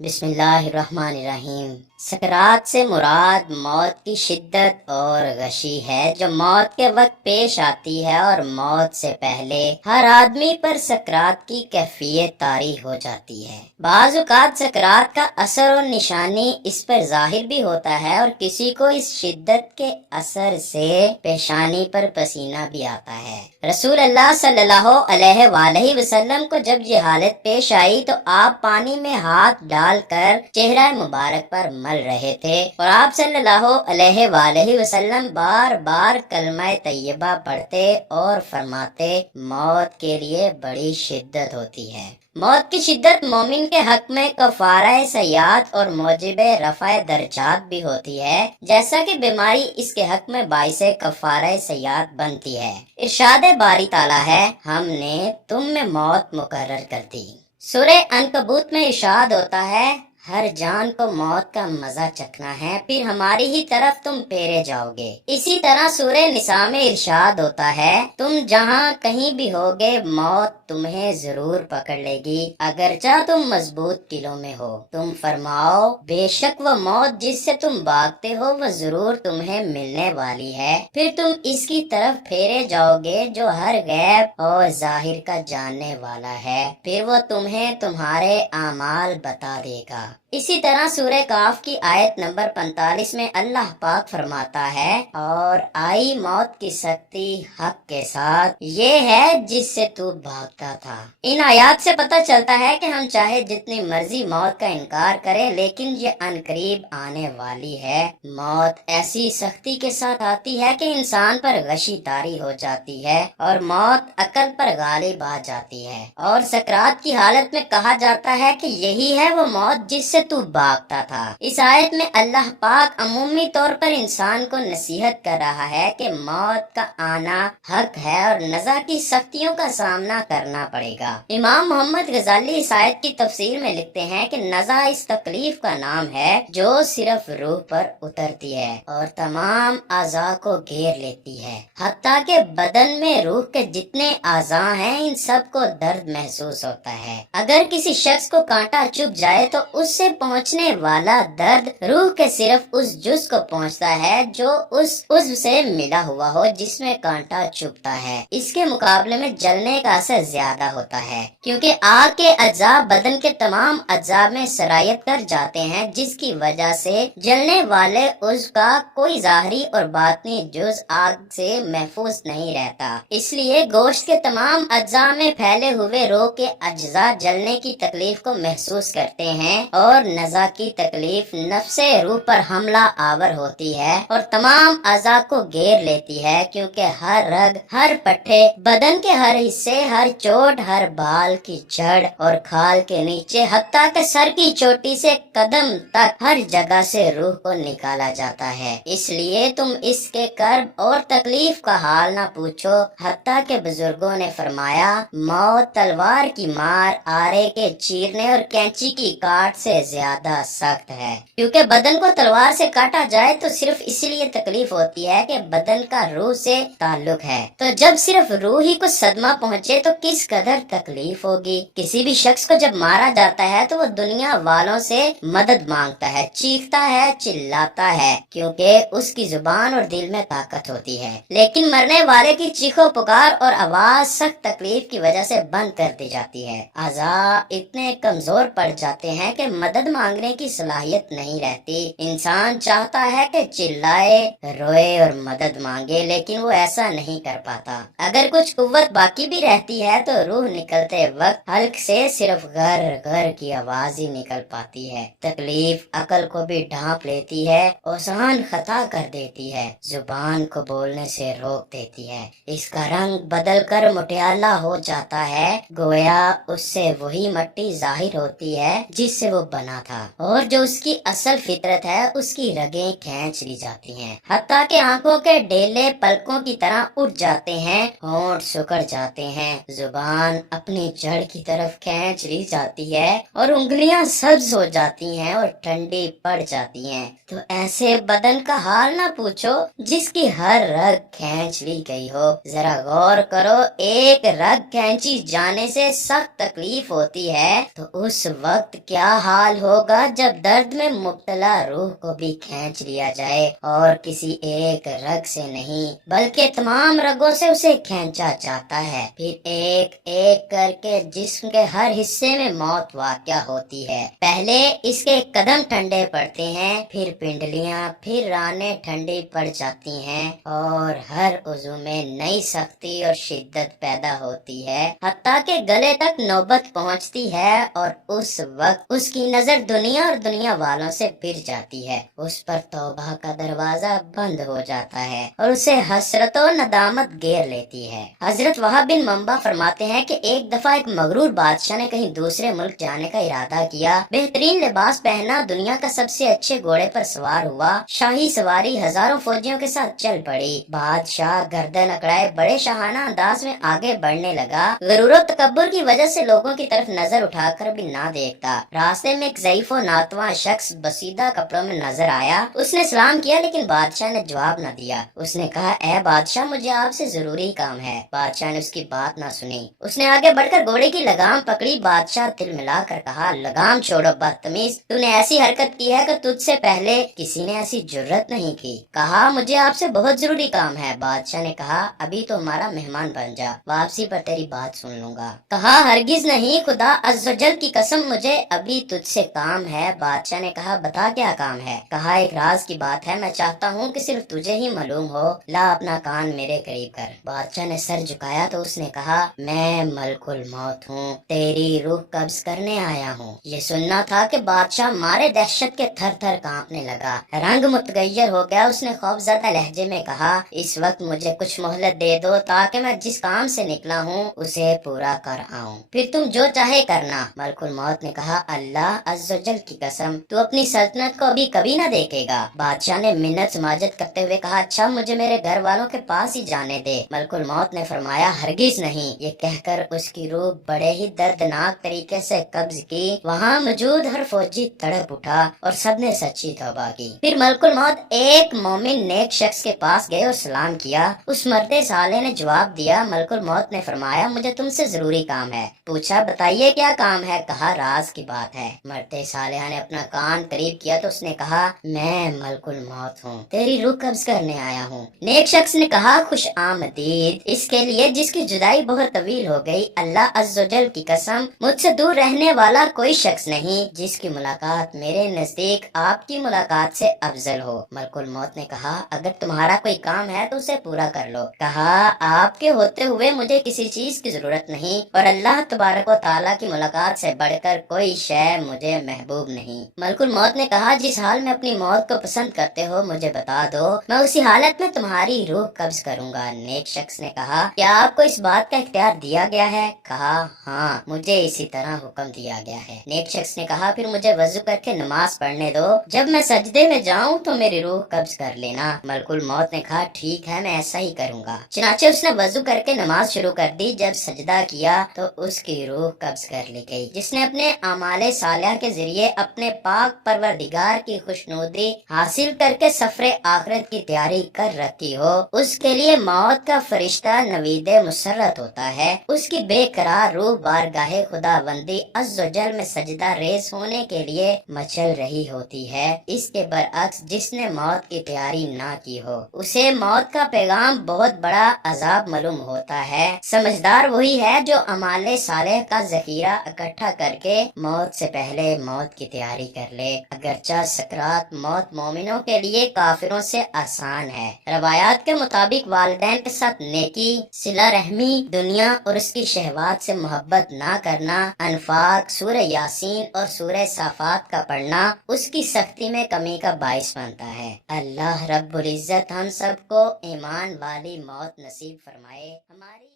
بسم اللہ الرحمن الرحیم۔ سکرات سے مراد موت کی شدت اور غشی ہے جو موت کے وقت پیش آتی ہے، اور موت سے پہلے ہر آدمی پر سکرات کی کیفیت طاری ہو جاتی ہے۔ بعض اوقات سکرات کا اثر اور نشانی اس پر ظاہر بھی ہوتا ہے، اور کسی کو اس شدت کے اثر سے پیشانی پر پسینہ بھی آتا ہے۔ رسول اللہ صلی اللہ علیہ وآلہ وسلم کو جب یہ حالت پیش آئی تو آپ پانی میں ہاتھ ڈال کر چہرہ مبارک پر مل رہے تھے، اور آپ صلی اللہ علیہ وآلہ وسلم بار بار کلمہ طیبہ پڑھتے اور فرماتے، موت کے لیے بڑی شدت ہوتی ہے۔ موت کی شدت مومن کے حق میں کفارہ سیئات اور موجب رفع درجات بھی ہوتی ہے، جیسا کہ بیماری اس کے حق میں باعث کفارہ سیئات بنتی ہے۔ ارشاد باری تعالیٰ ہے، ہم نے تم میں موت مقرر کر دی۔ سورہ عنکبوت میں ارشاد ہوتا ہے، ہر جان کو موت کا مزہ چکھنا ہے، پھر ہماری ہی طرف تم پھیرے جاؤ گے۔ اسی طرح سورہ نساء میں ارشاد ہوتا ہے، تم جہاں کہیں بھی ہوگے موت تمہیں ضرور پکڑ لے گی، اگرچہ تم مضبوط قلعوں میں ہو۔ تم فرماؤ، بے شک وہ موت جس سے تم بھاگتے ہو وہ ضرور تمہیں ملنے والی ہے، پھر تم اس کی طرف پھیرے جاؤ گے جو ہر غیب اور ظاہر کا جاننے والا ہے، پھر وہ تمہیں تمہارے اعمال بتا دے گا۔ اسی طرح سورہ کاف کی آیت نمبر 45 میں اللہ پاک فرماتا ہے، اور آئی موت کی سختی حق کے ساتھ، یہ ہے جس سے تو بھاگتا تھا۔ ان آیات سے پتہ چلتا ہے کہ ہم چاہے جتنی مرضی موت کا انکار کریں، لیکن یہ عنقریب آنے والی ہے۔ موت ایسی سختی کے ساتھ آتی ہے کہ انسان پر غشی طاری ہو جاتی ہے، اور موت عقل پر غالب آ جاتی ہے، اور سکرات کی حالت میں کہا جاتا ہے کہ یہی ہے وہ موت جس سے تو بھاگتا تھا۔ اس آیت میں اللہ پاک عمومی طور پر انسان کو نصیحت کر رہا ہے کہ موت کا آنا حق ہے اور نزا کی سختیوں کا سامنا کرنا پڑے گا۔ امام محمد غزالی اس آیت کی تفسیر میں لکھتے ہیں کہ نزا اس تکلیف کا نام ہے جو صرف روح پر اترتی ہے اور تمام اعضاء کو گھیر لیتی ہے، حتیٰ کہ بدن میں روح کے جتنے اعضاء ہیں ان سب کو درد محسوس ہوتا ہے۔ اگر کسی شخص کو کانٹا چبھ جائے تو اس سے پہنچنے والا درد روح کے صرف اس جز کو پہنچتا ہے جو اس عضو سے ملا ہوا ہو جس میں کانٹا چبھتا ہے۔ اس کے مقابلے میں جلنے کا اثر زیادہ ہوتا ہے، کیونکہ آگ کے اجزاء بدن کے تمام اجزاء میں سرایت کر جاتے ہیں، جس کی وجہ سے جلنے والے عضو کا کوئی ظاہری اور باطنی جز آگ سے محفوظ نہیں رہتا۔ اس لیے گوشت کے تمام اجزاء میں پھیلے ہوئے روح کے اجزاء جلنے کی تکلیف کو محسوس کرتے ہیں، اور نزا کی تکلیف نفس روح پر حملہ آور ہوتی ہے اور تمام اعضاء کو گھیر لیتی ہے، کیونکہ ہر رگ، ہر پٹھے، بدن کے ہر حصے، ہر چوٹ، ہر بال کی جڑ اور کھال کے نیچے، حتیٰ کہ سر کی چوٹی سے قدم تک ہر جگہ سے روح کو نکالا جاتا ہے۔ اس لیے تم اس کے کرب اور تکلیف کا حال نہ پوچھو، حتیٰ کہ بزرگوں نے فرمایا، موت تلوار کی مار، آرے کے چیرنے اور کینچی کی کاٹ سے زیادہ سخت ہے۔ کیونکہ بدن کو تلوار سے کاٹا جائے تو صرف اسی لیے تکلیف ہوتی ہے کہ بدن کا روح سے تعلق ہے، تو جب صرف روح ہی کو صدمہ پہنچے تو کس قدر تکلیف ہوگی۔ کسی بھی شخص کو جب مارا جاتا ہے تو وہ دنیا والوں سے مدد مانگتا ہے، چیختا ہے، چلاتا ہے، کیونکہ اس کی زبان اور دل میں طاقت ہوتی ہے، لیکن مرنے والے کی چیخو پکار اور آواز سخت تکلیف کی وجہ سے بند کر دی جاتی ہے۔ اعضاء اتنے کمزور پڑ جاتے ہیں کہ مدد مانگنے کی صلاحیت نہیں رہتی۔ انسان چاہتا ہے کہ چلائے، روئے اور مدد مانگے، لیکن وہ ایسا نہیں کر پاتا۔ اگر کچھ قوت باقی بھی رہتی ہے تو روح نکلتے وقت حلق سے صرف غر غر کی آواز ہی نکل پاتی ہے۔ تکلیف عقل کو بھی ڈھانپ لیتی ہے، اوزان خطا کر دیتی ہے، زبان کو بولنے سے روک دیتی ہے، اس کا رنگ بدل کر مٹیالہ ہو جاتا ہے، گویا اس سے وہی مٹی ظاہر ہوتی ہے جس سے وہ بنا تھا، اور جو اس کی اصل فطرت ہے اس کی رگیں کھینچ لی جاتی ہیں، حتیٰ کہ آنکھوں کے ڈیلے پلکوں کی طرح اٹھ جاتے ہیں، ہونٹ سکڑ جاتے ہیں، زبان जुबान अपनी जड़ की तरफ खींच ली जाती है और उंगलियां सब्ज हो जाती हैं और ठंडी पड़ जाती हैं। तो ऐसे बदन का हाल ना पूछो जिसकी हर रग खींच ली गई हो। जरा गौर करो, एक रग खींची जाने से सख्त तकलीफ होती है तो उस वक्त क्या हाल होगा जब दर्द में मुब्तला रूह को भी खींच लिया जाए और किसी एक रग से नहीं बल्कि तमाम रगों से उसे खींचा जाता है। फिर एक एक करके जिस्म के हर हिस्से में मौत वाक़या होती है। पहले इसके कदम ठंडे पड़ते हैं, फिर पिंडलियां, फिर रानें ठंडी पड़ जाती हैं और हर उज़ू में नई सख्ती और शिद्दत पैदा होती है, हत्ता के गले तक नौबत पहुंचती है और उस वक्त उसकी नजर दुनिया और दुनिया वालों से फिर जाती है। उस पर तौबा का दरवाजा बंद हो जाता है और उसे हसरत और नदामत घेर लेती है। हजरत वहाब बिन मंबा फरमाते हैं कि एक दफा एक मगरूर बादशाह ने कहीं दूसरे मुल्क जाने का इरादा किया। बेहतरीन लिबास पहना, दुनिया का सबसे अच्छे घोड़े पर सवार हुआ। शाही सवारी हजारों फौजियों के साथ चल पड़ी। बादशाह गर्दन अकड़ाए बड़े शाहाना अंदाज में आगे बढ़ने लगा। गरूर और तकब्बुर की वजह से लोगों की तरफ नजर उठाकर भी ना देखता। रास्ते में एक ज़ईफ और नातवा शख्स बसीदा कपड़ों में नजर आया। उसने सलाम किया लेकिन बादशाह ने जवाब न दिया। उसने कहा, ए बादशाह, मुझे आपसे जरूरी काम है। बादशाह ने उसकी बात ना सुनी। उसने आगे बढ़कर घोड़े की लगाम पकड़ी। बादशाह तिल मिलाकर कहा, लगाम छोड़ो बदतमीज, तूने ऐसी हरकत की है कि तुझसे पहले किसी ने ऐसी जुर्रत नहीं की। कहा, मुझे आपसे बहुत जरूरी काम है। बादशाह ने कहा, अभी तो हमारा मेहमान बन जा, वापसी पर तेरी बात सुन लूंगा। कहा, हरगिज नहीं, खुदा अज़्ज़वजल की कसम, मुझे अभी तुझसे काम है। बादशाह ने कहा, बता क्या काम है। कहा, एक राज की बात है, मैं चाहता हूँ कि सिर्फ तुझे ही मालूम हो। ला अपना कान मेरे करीब कर। बादशाह ने सर झुकाया तो उसने कहा, मैं मलकुल मौत हूँ, तेरी रूह कब्ज करने आया हूँ। ये सुनना था कि बादशाह मारे दहशत के थर थर कांपने लगा, रंग मुतगैर हो गया। उसने खौफजदा लहजे में कहा, इस वक्त मुझे कुछ मोहलत दे दो ताकि मैं जिस काम से निकला हूँ उसे पूरा कर आऊँ, फिर तुम जो चाहे करना। मलकुल मौत ने कहा, अल्लाह अज़्ज़वजल की कसम, तू अपनी सल्तनत को अभी कभी न देखेगा। बादशाह ने मिन्नत समाजत करते हुए कहा, अच्छा मुझे मेरे घर वालों के पास ही जाने दे। मलकुल मौत ने फरमाया, हरगिज नहीं। ये कहकर उसकी रूह बड़े ही दर्दनाक तरीके से कब्ज की। वहाँ मौजूद हर फौजी तड़प उठा और सबने सच्ची तौबा की। फिर मलकुल मौत एक मोमिन नेक शख्स के पास गए और सलाम किया। उस मर्दे साले ने जवाब दिया। मलकुल मौत ने फरमाया, मुझे तुमसे जरूरी काम है। पूछा, बताइए क्या काम है। कहा, राज की बात है। मर्दे साले ने अपना कान करीब किया तो उसने कहा, मैं मलकुल मौत हूँ, तेरी रूह कब्ज करने आया हूँ। नेक शख्स ने कहा, खुश आमदीद, इसके लिए जिसकी जुदाई बहुत तवील हो गई। अल्लाह अज़्ज़वजल की कसम, मुझसे दूर रहने वाला कोई शख्स नहीं जिसकी मुलाकात मेरे नजदीक आपकी मुलाकात से अफजल हो। मलकुल मौत ने कहा, अगर तुम्हारा कोई काम है तो उसे पूरा कर लो। कहा, आपके होते हुए मुझे किसी चीज की जरूरत नहीं और अल्लाह तबारक व तआला की मुलाकात से बढ़कर कोई शय मुझे महबूब नहीं। मलकुल मौत ने कहा, जिस हाल में अपनी मौत को पसंद करते हो मुझे बता दो, मैं उसी हालत में तुम्हारी रूह कब्ज करूंगा। नेक शख्स ने कहा, क्या आपको इस बात का इख्तियार दिया गया है। कहा, हाँ, मुझे इसी तरह हुक्म दिया गया है। नेक शख्स ने कहा, फिर मुझे वजू करके नमाज पढ़ने दो, जब मैं सजदे में जाऊं तो मेरी रूह कब्ज कर लेना। मलकुल मौत ने कहा, ठीक है, मैं ऐसा ही करूंगा। चुनाचे उसने वजू करके नमाज शुरू कर दी। जब सजदा किया तो उसकी रूह कब्ज कर ली गई। जिसने अपने अमाले सालिहा के जरिए अपने पाक परवरदिगार की खुशनुदी हासिल करके सफरे आखिरत की तैयारी कर रखी हो, उसके लिए मौत का फरिश्ता नवीदे मुसर्रत होता है। उसकी बेकरार रूह बारगाहे खुदाबंदी अज़्ज़वजल में सजदा रेज होने के लिए मचल रही होती है। इसके बरअक्स जिसने मौत की तैयारी ना की हो उसे मौत का पैगाम बहुत बड़ा अजाब मालूम होता है। समझदार वही है जो अमाले सालेह का जखीरा इकट्ठा करके मौत से पहले मौत की तैयारी कर ले। अगरचा सकरात मौत मोमिनों के लिए काफिरों से आसान है। रवायात के मुताबिक वालिदैन के साथ नेकी, सिला रहमी, दुनिया और उसकी शहवात से मोहब्बत ना करना, अनफाक, सूरह यासीन और सूरह साफात का पढ़ना उसकी सख्ती में कमी का बाइस बनता है। अल्लाह रब्बुल इज्जत हम सबको ईमान वाली मौत नसीब फरमाए। हमारी